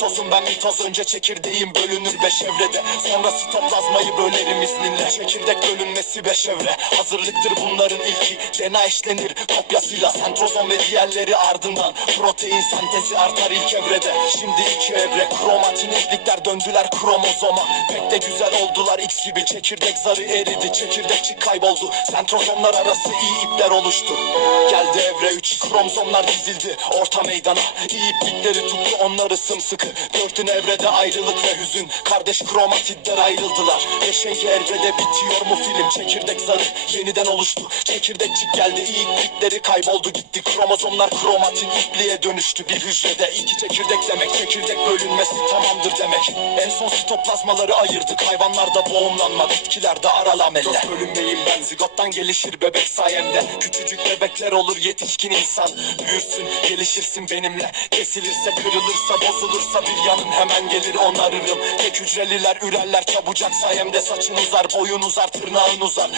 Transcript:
Tozum ben mitoz, önce çekirdeğim bölünür 5 evrede, sonra sitoplazmayı bölerim izninle. Çekirdek bölünmesi 5 evre, hazırlıktır bunların ilki. DNA eşlenir kopyasıyla sentrozom ve diğerleri ardından. Protein sentezi artar ilk evrede, şimdi 2 evre. Kromatin iplikler döndüler kromozoma, pek de güzel oldular X gibi. Çekirdek zarı eridi, çekirdekçik kayboldu, sentrozomlar arası iyi ipler oluştu. Geldi evre 3, kromozomlar dizildi orta meydana. İyi iplikleri tuttu onları sımsıkı. 4. evrede ayrılık ve hüzün, kardeş kromatitler ayrıldılar. 5. evrede bitiyor mu film, çekirdek zarı yeniden oluştu. Çekirdekçik geldi, iyi iplikleri kayboldu gitti. Kromozomlar kromatin ipliğe dönüştü bir hücrede. 2 çekirdek demek, çekirdek bölünmesi tamamdır demek. En son sitoplazmaları ayırdık, hayvanlarda boğumlanma, bitkilerde aralameller. Göz bölünmeyim ben, zigottan gelişir bebek sayemde. Küçücük bebekler olur yetişkin insan, büyürsün gelişirsin benimle. Kesilirse, kırılırsa, bozulursa bir yanın hemen gelir onarırım. Tek hücreliler ürerler çabucak sayemde. Saçın uzar, boyun uzar, tırnağın uzar.